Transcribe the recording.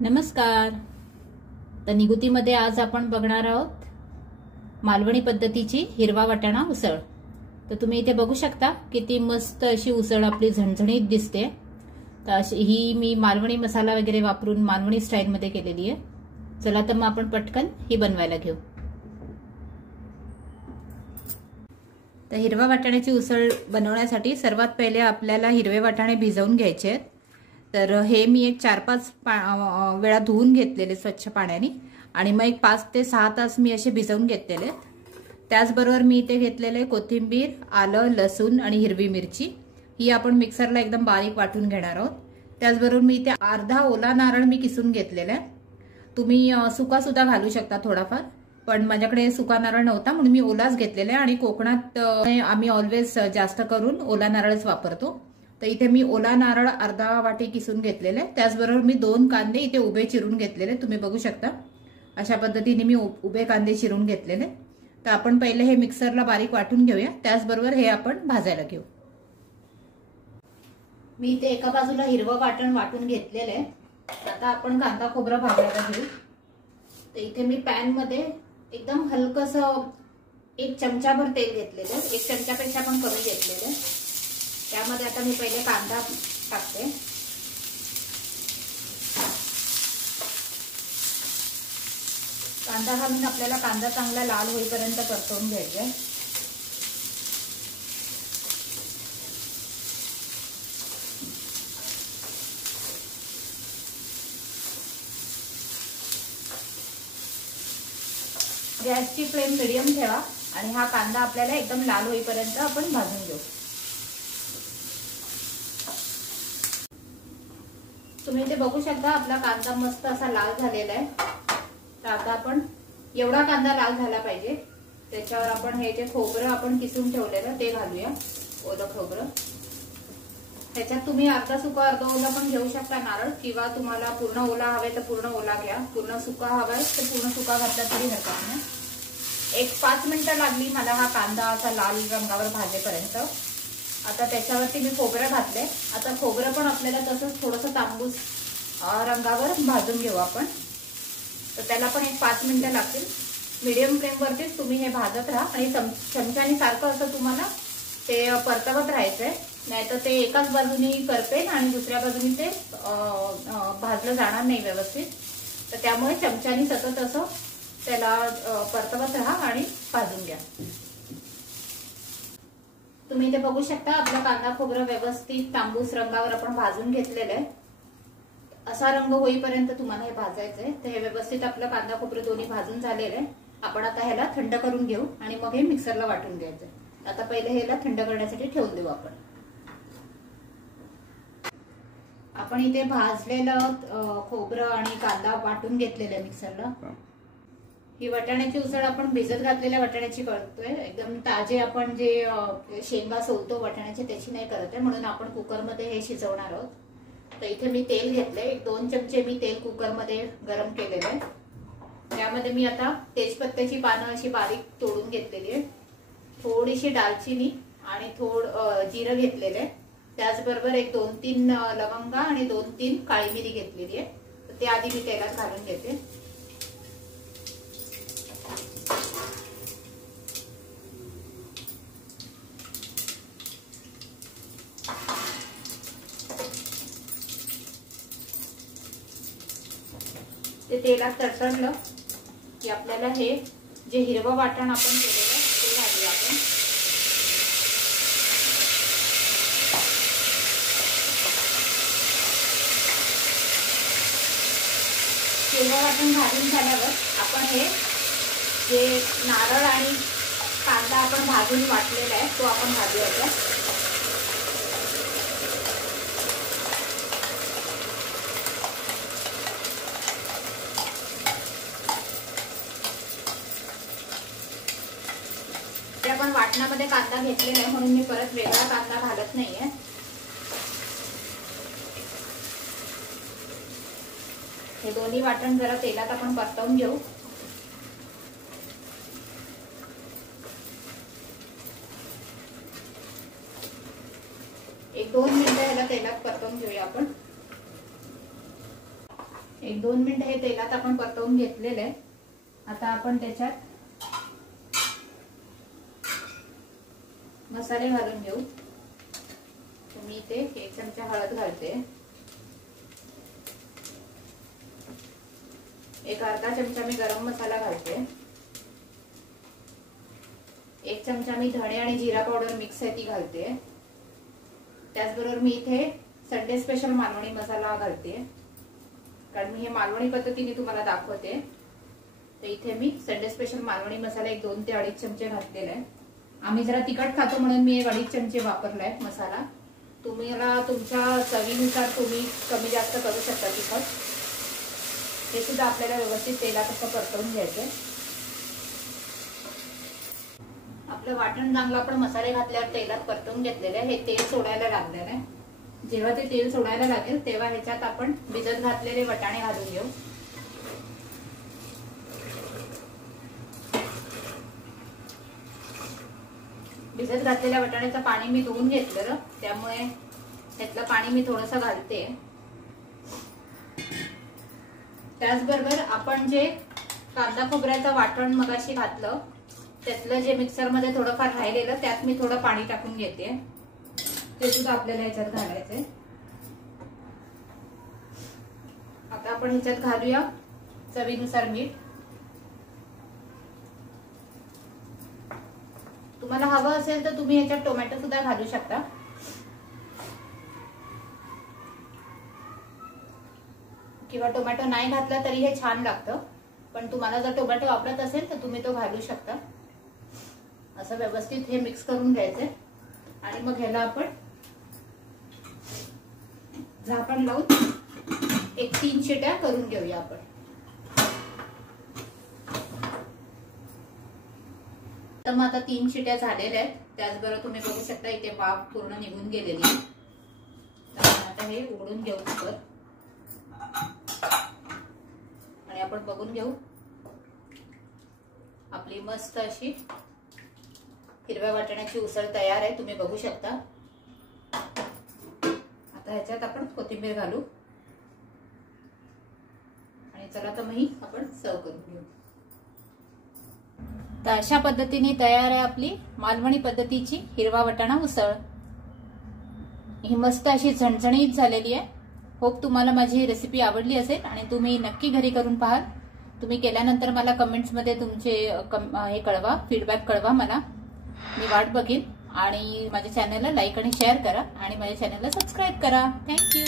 नमस्कार. तर निगुतीमध्ये आज आपण बघणार आहोत मालवणी पद्धतीची हिरवा वाटाणा उसळ. तर तुम्ही इथे बघू शकता किती मस्त अशी उसळ आपली झणझणीत दिसते. तर अशी ही मी मालवणी मसाला वगैरे वापरून मालवणी स्टाईल मध्ये केलेली आहे. चला तर मग आपण पटकन ही बनवायला घेऊ. तर हिरवा वाटाण्याची उसळ बनवण्यासाठी सर्वात पहिले आपल्याला हिरवे वाटाणे भिजवून घ्यायचे आहेत. तर हे मी एक 4-5 वेळा धुवून घेतलेले स्वच्छ पाण्याने आणि मग एक 5 ते 6 तास मी असे भिजवून घेतलेले. त्याचबरोबर मी इथे घेतलेले कोथिंबीर, आलं, लसूण आणि हिरवी मिरची ही आपण मिक्सरला एकदम बारीक वाटून घेणार आहोत. त्याचबरोबर मी इथे अर्धा ओला नारळ मी किसून घेतलेला आहे. तुम्ही सुका सुद्धा घालू शकता थोडाफार, पण माझ्याकडे सुका नारळ नव्हता म्हणून मी ओलाच घेतलेला आहे आणि कोकणात आम्ही ऑलवेज जास्त करून ओला नारळच वापरतो. तर इथे मी ओला नारळ अर्धा वाटी किसून घेतलेले. त्याचबरोबर मी 2 कांदे इथे उभे चिरून घेतलेले. तुम्ही बघू शकता अशा पद्धतीने मी उभे कांदे चिरून घेतलेले. तर आपण पहिले हे मिक्सरला बारीक वाटून घेऊया. त्याचबरोबर हे आपण भाजायला घेऊ. मी इथे एका बाजूला हिरवं वाटण वाटून घेतलेलं आहे. आता आपण कांदा खोबरं भाजायला घेऊ. तर इथे मी पॅन मध्ये एकदम हलकसं 1 चमचाभर तेल घेतलेलं आहे. 1 चमचापेक्षा पण कमी घेतलेलं आहे. त्यामध्ये आता मी पहिले कांदा टाकते. कांदा घालून आपल्याला कांदा चांगला लाल होईपर्यंत परतवून घ्यायचा. गॅसची फ्लेम मीडियम ठेवा आणि हा कांदा आपल्याला एकदम लाल होईपर्यंत आपण भाजून घेऊ. तुम्ही इथे बघू शकता आपला कांदा मस्त असा लाल झालेला आहे. तर आता आपण एवढा कांदा लाल झाला पाहिजे त्याच्यावर आपण हे जे खोबरं आपण किसून ठेवलेलं ते घालूया. ओलं खोबरं. त्याच्यात तुम्ही अर्धा सुका अर्धा ओला पण घेऊ शकता नारळ, किंवा तुम्हाला पूर्ण ओला हवे तर पूर्ण ओला घ्या. पूर्ण सुका हवाय तर पूर्ण सुका घातला तरी हरकत नाही. 1-5 मिनिटं लागली मला हा कांदा असा लाल रंगावर भाजेपर्यंत. आता त्याच्यावरती मी खोबरं घातले. आता खोबरं पण आपल्याला तसंच थोडंसं तांबूस रंगावर भाजून घेऊ आपण. तर त्याला पण 1-5 मिनिटं लागतील. मीडियम फ्लेम वरतीच तुम्ही हे भाजत राहा आणि चमच्याने सारखं असं तुम्हाला ते परतवत राहायचंय. नाहीतर ते एकाच बाजूनी करपेल आणि दुसऱ्या बाजूनी ते भाजलं जाणार नाही व्यवस्थित. तर त्यामुळे चमच्याने सतत असं त्याला परतवत राहा आणि भाजून घ्या. तुम्ही इथे बघू शकता आपला कांदा खोबरं व्यवस्थित तांबूस रंगावर आपण भाजून घेतलेलं आहे. असा रंग होईपर्यंत तुम्हाला हे भाजायचंय. तर हे व्यवस्थित आपलं कांदा खोबरं दोन्ही भाजून झालेलं आहे. आपण आता ह्याला थंड करून घेऊ आणि मग हे मिक्सरला वाटून घ्यायचंय. आता पहिले ह्याला थंड करण्यासाठी ठेवून देऊ आपण. आपण इथे भाजलेलं खोबरं आणि कांदा वाटून घेतलेलं आहे मिक्सरला. ही वाटाण्याची उसळ आपण भिजत घातलेल्या वाटाण्याची करतोय. एकदम ताजे आपण जे शेंगा सोलतो वाटाण्याचे त्याची नाही करत आहे, म्हणून आपण कुकरमध्ये हे शिजवणार आहोत. तर इथे मी तेल घेतलंय. 1-2 चमचे मी तेल कुकरमध्ये गरम केलेलं आहे. त्यामध्ये मी आता तेजपत्त्याची पानं अशी बारीक तोडून घेतलेली आहे. थोडीशी दालचिनी आणि जिरं घेतलेलं आहे. त्याचबरोबर 1-2-3 लवंगा आणि 2-3 काळी मिरी घेतलेली आहे. तर ते आधी मी तेलात घालून घेते. ते तेलात तडतडलं की आपल्याला हे जे हिरवं वाटण आपण केलेलं ते घालूया आपण. हिरवं वाटण घालून झाल्यावर आपण हे जे नारळ आणि कांदा आपण भाजून वाटलेला आहे तो आपण घालूया. आपण वाटणामध्ये कांदा घेतलेला आहे म्हणून मी परत वेगळा कांदा घालत नाहीये. हे दोन्ही वाटण जरा तेलात आपण परतवून घेऊ. 1-2 मिनिटं ह्याला तेलात परतवून घेऊया आपण. 1-2 मिनिट हे तेलात आपण परतवून घेतलेलं आहे. आता आपण त्याच्यात मसाले घालून घेऊ. मी इथे 1 चमचा हळद घालते, 1 अर्धा चमचा मी गरम मसाला घालते, 1 चमचा मी धणे आणि जिरा पावडर मिक्स आहे ती घालते. त्याचबरोबर मी इथे संडे स्पेशल मालवणी मसाला घालते, कारण मी हे मालवणी पद्धतीने तुम्हाला दाखवते. तर इथे मी संडे स्पेशल मालवणी मसाला 2 ते 2.5 चमचे घातलेला आहे. आम्ही जरा तिखट खातो म्हणून मी 2.5 चमचे वापरलाय मसाला. तुम्हाला तुमच्या चवीनुसार तुम्ही कमी जास्त करू शकता तिखट. हे सुद्धा आपल्याला व्यवस्थित तेलात असं परतवून घ्यायचंय. आपलं वाटण चांगलं आपण मसाले घातल्यावर तेलात परतवून घेतलेलं आहे. हे तेल सोडायला लागलेलं आहे. जेव्हा ते तेल सोडायला लागेल तेव्हा ह्याच्यात आपण भिजत घातलेले वटाणे घालून घेऊ. भिजत घातलेल्या वटाण्याचं पाणी मी धुवून घेतलं, त्यामुळे त्यातलं पाणी मी थोडंसं घालते. त्याचबरोबर आपण जे कांदा खोबऱ्याचं वाटण मगाशी घातलं त्यातलं जे मिक्सर मध्ये थोडंफार राहिलेलं त्यात मी थोडं पाणी टाकून घेते. ते सुद्धा आपल्याला ह्याच्यात घालायचंय. आता आपण ह्याच्यात घालूया चवीनुसार मीठ. तुम्हाला हवं असेल तर तुम्ही ह्याच्यात टोमॅटो सुद्धा घालू शकता. किंवा टोमॅटो नाही घातला तरी हे छान लागतं, पण तुम्हाला जर टोमॅटो वापरत असेल तर तुम्ही तो घालू शकता. असं व्यवस्थित हे मिक्स करून घ्यायचंय आणि मग ह्याला आपण झाकण लावून 1-3 शिट्या करून घेऊया आपण. तर मग आता 3 शिट्या झालेल्या आहेत. त्याचबरोबर तुम्ही बघू शकता इथे वाफ पूर्ण निघून गेलेली आहे. तर आता हे उघडून घेऊ कुकर आणि आपण बघून घेऊ. आपली मस्त अशी हिरव्या वाटाण्याची उसळ तयार आहे, तुम्ही बघू शकता. आता ह्याच्यात आपण कोथिंबीर घालू आणि चला तर मग आपण सर्व करून घेऊ. तर अशा पद्धतीने तयार आहे आपली मालवणी पद्धतीची हिरवा वाटाणा उसळ. ही मस्त अशी झणझणीत झालेली आहे. होप तुम्हाला माझी रेसिपी आवडली असेल आणि तुम्ही नक्की घरी करून पाहाल. तुम्ही केल्यानंतर मला कमेंट्स मध्ये तुमचे हे कळवा, फीडबॅक कळवा मला. मी वाट बघेन आणि माझ्या चॅनलला लाईक आणि शेअर करा आणि माझ्या चॅनलला सबस्क्राईब करा. थँक्यू.